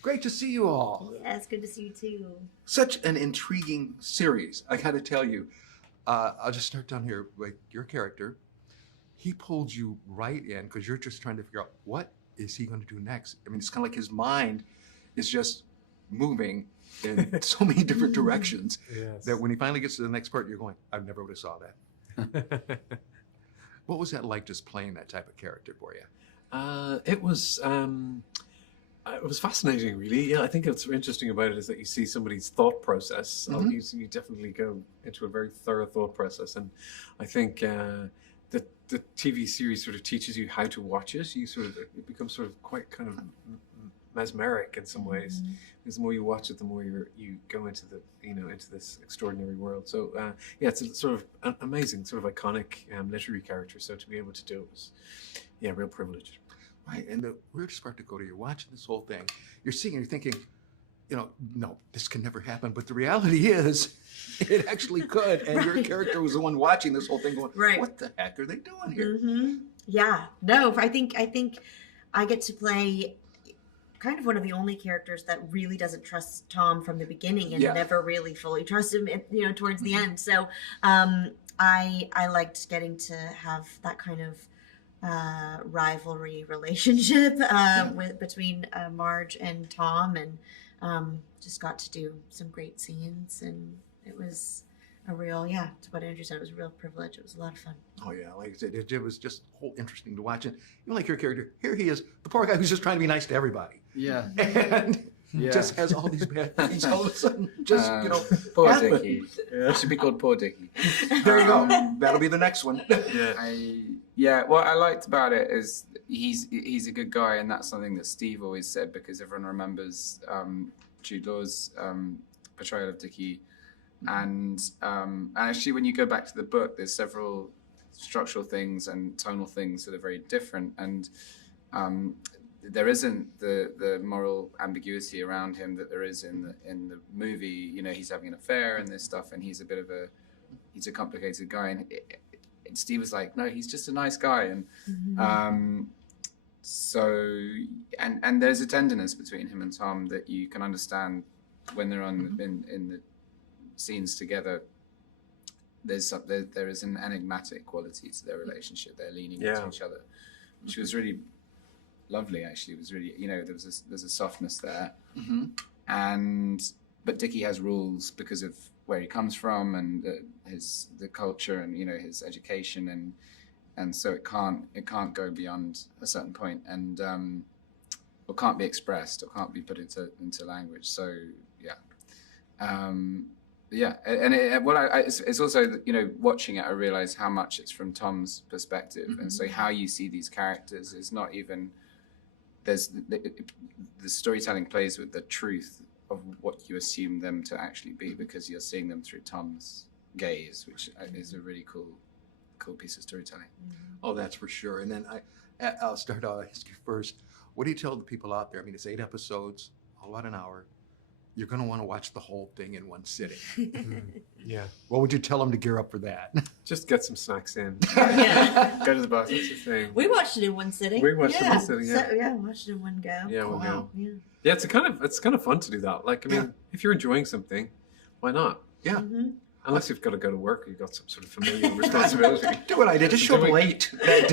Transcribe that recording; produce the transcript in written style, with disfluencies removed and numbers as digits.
Great to see you all. Yeah, it's good to see you too. Such an intriguing series. I got to tell you. I'll just start down here with your character. He pulled you right in because you're just trying to figure out what is he going to do next. I mean, it's kind of like his mind is just moving in so many different directions that when he finally gets to the next part, you're going, I never would have saw that. What was that like, just playing that type of character for you? It was fascinating, really. Yeah, I think what's interesting about it is that you see somebody's thought process. You definitely go into a very thorough thought process, and I think the TV series sort of teaches you how to watch it. It becomes sort of quite kind of mesmeric in some ways. Because the more you watch it, the more you go into into this extraordinary world. So it's a sort of an amazing, sort of iconic literary character. So to be able to do it was, a real privilege. Right, and the weirdest part, Dakota, you're watching this whole thing, you're seeing, you're thinking, no, this can never happen. But the reality is, it actually could. And your character was the one watching this whole thing going, right. What the heck are they doing here? Yeah, no, I think I get to play kind of one of the only characters that really doesn't trust Tom from the beginning and never really fully trust him, towards the end. So I liked getting to have that kind of rivalry relationship between Marge and Tom, and just got to do some great scenes, and it was a real, to what Andrew said, it was a real privilege. It was a lot of fun. Oh yeah, like I said, it was just whole interesting to watch it. You like your character, here he is, the poor guy who's just trying to be nice to everybody. Yeah. And just has all these bad things all of a sudden, just, Poor happen. Dickie. It should be called Poor Dickie. There you go. That'll be the next one. What I liked about it is he's a good guy, and that's something that Steve always said, because everyone remembers Jude Law's portrayal of Dickie. And actually, when you go back to the book, there's several structural things and tonal things that are very different, and there isn't the moral ambiguity around him that there is in the movie. He's having an affair and this stuff, and he's a complicated guy, and Steve was like, no, he's just a nice guy, and so there's a tenderness between him and Tom that you can understand when they're in the scenes together. There is an enigmatic quality to their relationship. They're leaning into each other, which was really lovely. Actually, it was really, there's a softness there, but Dickie has rules because of where he comes from and the culture and his education, and so it can't go beyond a certain point, and or can't be expressed or can't be put into language. So and it's also watching it, I realize how much it's from Tom's perspective, and so how you see these characters is not even the storytelling plays with the truth of what you assume them to actually be, because you're seeing them through Tom's gaze, which is a really cool piece of storytelling. Oh, that's for sure. And then I'll start out, ask you first, what do you tell the people out there? I mean, it's 8 episodes, all about an hour. You're going to want to watch the whole thing in one sitting. Yeah. What would you tell them to gear up for that? Just get some snacks in. Yeah. Go to the bus. That's the thing. We watched it in one sitting. We watched it in one sitting. Yeah. So, watched it in one go. Yeah, one go. Yeah. Yeah, it's kind of fun to do that. Like, I mean, if you're enjoying something, why not? Yeah. Unless you've got to go to work or you've got some sort of familial responsibility. Do what I did. Just show up late that day.